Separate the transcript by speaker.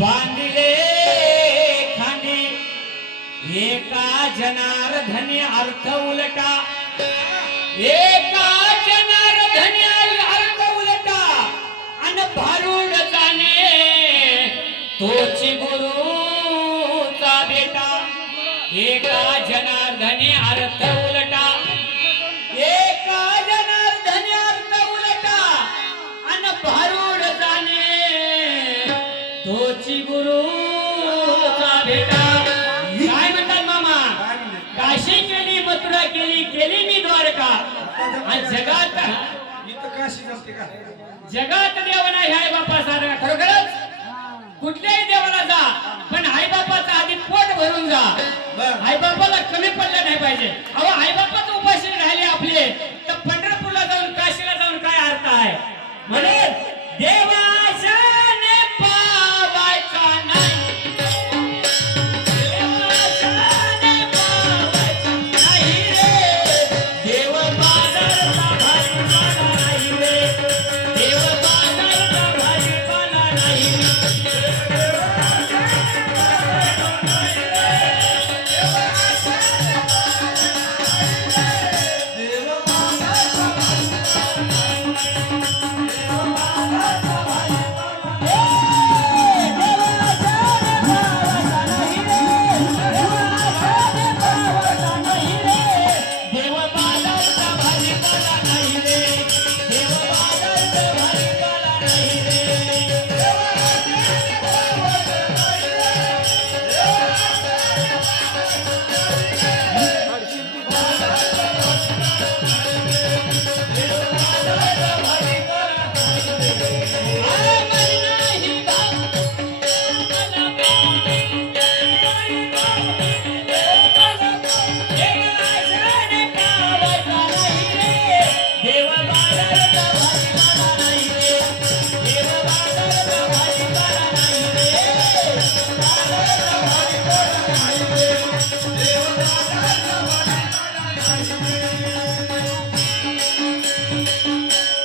Speaker 1: बांधले खाने. एका जनार धन्य अर्थ उलटा. एका जनार धन्य अर्थ उलटा. अन भारूड जाणे तोची गुरुचा बेटा. एका जनार धन्य अर्थ तोची गुरुचा बेटा काय म्हणतात मामा? काशी केली मथुरा केली केली मी द्वारका. आणि जगात जगात देवाला हे आई बापा सारा खरोखरच? कुठल्याही देवाला जा पण आई बापाचं आधी पोट भरून जा. आई बापाला कमी पडलं नाही पाहिजे. अहो आई बापाच उपाशी राहिले आपले.